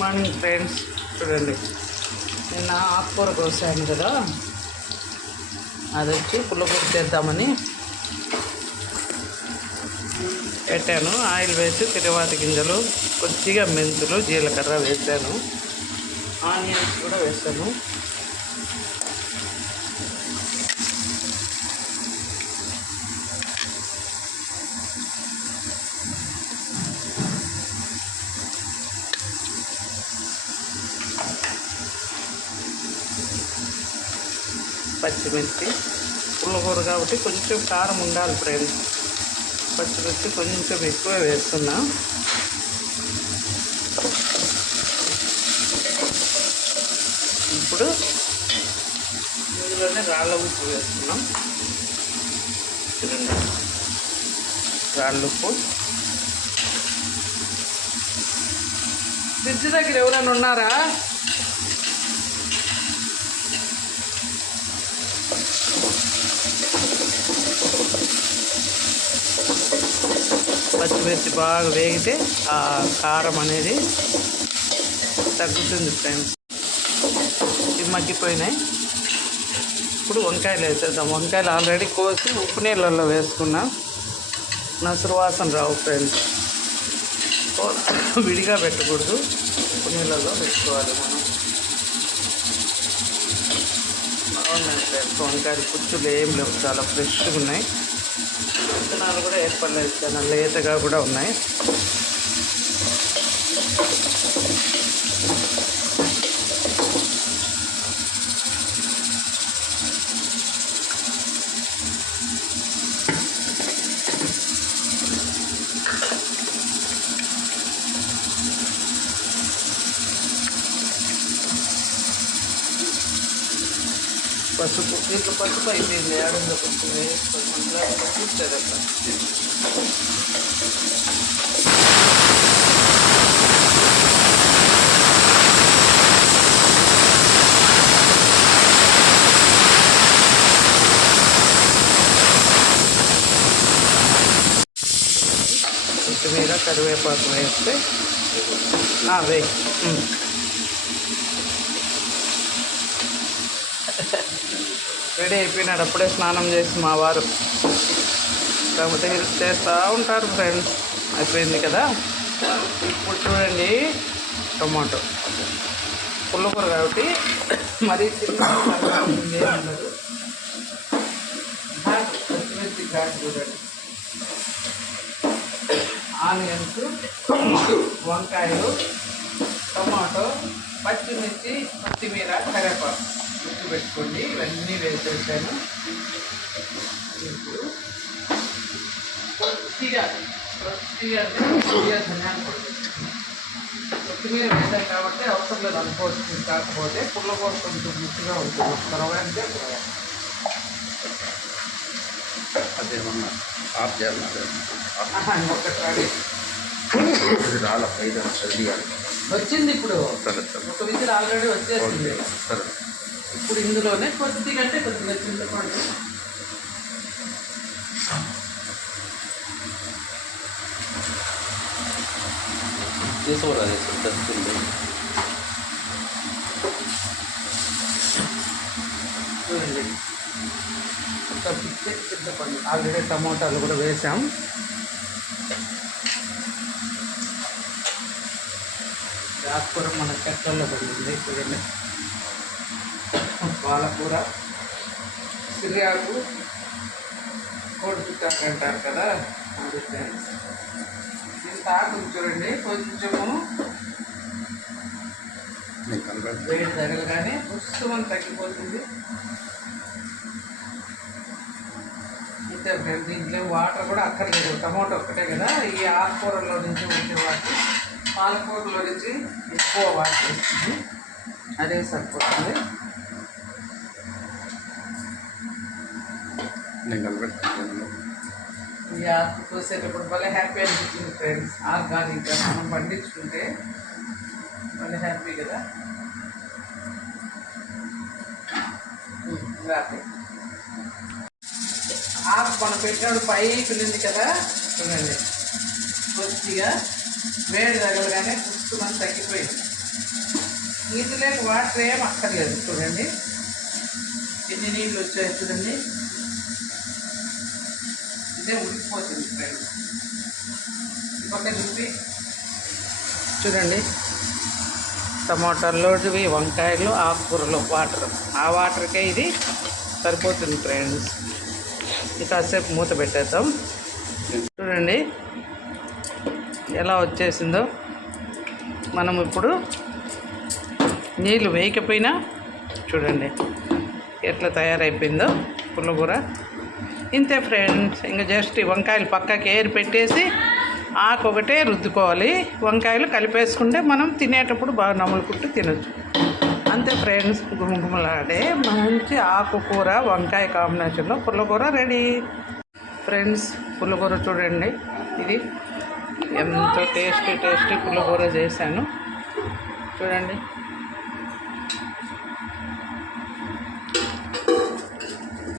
Morning friends, చూడండి నిన్న ఆకుకూర కోసాను కదా, అది వచ్చి పుల్లకూర చేద్దామని పెట్టాను. ఆయిల్ వేసి తిరువాతి గింజలు, కొద్దిగా మెంతులు, జీలకర్ర వేసాను. ఆనియన్స్ కూడా వేసాను. పచ్చిమిర్చి, పుల్లకూర కాబట్టి కొంచెం కారం ఉండాలి ఫ్రెండ్స్. పచ్చిమిర్చి కొంచెం ఎక్కువ వేస్తున్నా. ఇప్పుడు ఇందులోనే రాళ్ళ ఉప్పు వేస్తున్నాం. చూడండి, రాళ్ళ ఉప్పు. ఫ్రిడ్జ్ దగ్గర ఎవరైనా ఉన్నారా? పచ్చిమిర్చి బాగా వేగితే ఆ కారం అనేది తగ్గుతుంది ఫ్రెండ్స్. ఇవి మగ్గిపోయినాయి. ఇప్పుడు వంకాయలు వేసేద్దాం. వంకాయలు ఆల్రెడీ కోసి ఉప్పు నీళ్ళల్లో వేసుకున్నా, నసురు వాసన రావు ఫ్రెండ్స్. విడిగా పెట్టకూడదు, ఉప్పు నీళ్ళల్లో పెట్టుకోవాలి మనం. బాగున్నాయి ఫ్రెండ్స్, వంకాయలు పుచ్చులు ఏం లేవు, చాలా ఫ్రెష్గా ఉన్నాయి. విత్తనాలు కూడా ఏర్పడలేదు, చాలా లేతగా కూడా ఉన్నాయి. పసుపు, దీంట్లో పసుపు అయిపోయింది. ఏడంలో పసుపు చూస్తారు అట్లా. కొత్తిమీర, కరివేపాకు వేస్తే వేయి. రెడీ అయిపోయినాడు. అప్పుడే స్నానం చేసి మా వారు కాబట్టి హెల్ప్ చేస్తూ ఉంటారు ఫ్రెండ్స్. అయిపోయింది కదా. ఇప్పుడు చూడండి, టొమాటో పుల్లకూర కాబట్టి మరీ చిన్నది ఉండదు. పచ్చిమిర్చి ఘాటు చూడండి, ఆనియన్స్, వంకాయలు, టొమాటో, పచ్చిమిర్చి, కొత్తిమీర, కరివేపాకు గుర్తు పెట్టుకోండి. ఇవన్నీ వేసేసాను. ఇప్పుడు కొద్దిగా ధనియాలు పొడి. కొత్తిమీర వేసాం కాబట్టి అవసరం లేదు అనుకోవచ్చు. కాకపోతే పుల్లకూర కొంచెం గుర్తుగా ఉంటుంది. త్వరగానే అదేమన్నా ఆఫ్ చేయాలి. ఒకసారి రాళ్ళ పైన వచ్చింది. ఇప్పుడు సరే సరే, ఒక విజిల్ ఆల్రెడీ వచ్చేసింది. సరే. ఇప్పుడు ఇందులోనే కొద్దిగా చింతపండు, తీసుకోవాలి. చూడండి, చింతపండు, ఆల్రెడీ టమోటాలు కూడా వేసాం. ఆకుకూర మన చెట్లలో పడింది. చూడండి, పాలకూర, సిరియాకు, కోడిపిట్టాకు అంటారు కదా, అది ఫ్రెండ్స్. ఇంత ఆకు చూడండి, కొంచెము వేడి తగలగానే పుష్పమని తగ్గిపోతుంది. ఇంతే ఫ్రెండ్స్, దీంట్లో వాటర్ కూడా అక్కర్లేదు. టమాటో ఒక్కటే కదా, ఈ ఆకుకూరలో నుంచి వచ్చే వాటర్ పాలకూరలో నుంచి ఎక్కువ వాటర్ వస్తుంది, అదే సరిపోతుంది. ఈ ఆకు చూసేటప్పుడు భలే హ్యాపీ అనిపించింది ఫ్రెండ్స్. ఆర్గానిక్గా మనం పండించుకుంటే భలే హ్యాపీ కదా. ఆకు మనం పెట్టినప్పుడు పైకి ఉంది కదా, చూడండి కొద్దిగా వేడి తగలగానే పుష్పమని తగ్గిపోయింది. ఇందులోకి వాటర్ ఏం అక్కర్లేదు. చూడండి ఎన్ని నీళ్ళు వచ్చాయి చూడండి. ఇదే ఉడికిపోతుంది ఫ్రెండ్స్. ఈ పక్క చూపి చూడండి, టమాటాల్లోటివి, వంకాయలు, ఆకుకూరలు, వాటర్. ఆ వాటర్కే ఇది సరిపోతుంది ఫ్రెండ్స్. ఇది కాసేపు మూత పెట్టేద్దాం. చూడండి ఎలా వచ్చేసిందో. మనం ఇప్పుడు నీళ్ళు వేయకపోయినా చూడండి ఎట్లా తయారైపోయిందో పుల్లగూర. ఇంతే ఫ్రెండ్స్. ఇంకా జస్ట్ వంకాయలు పక్కకి ఏరి పెట్టేసి ఆకు ఒకటే రుద్దుకోవాలి. వంకాయలు కలిపేసుకుంటే మనం తినేటప్పుడు బాగా నములుకుంటూ తినచ్చు. అంతే ఫ్రెండ్స్. గుమగుమలాడే మంచి ఆకుకూర వంకాయ కాంబినేషన్లో పుల్లగూర రెడీ ఫ్రెండ్స్. పుల్లగూర చూడండి, ఇది ఎంతో టేస్టీ పుల్లగూర చేశాను. చూడండి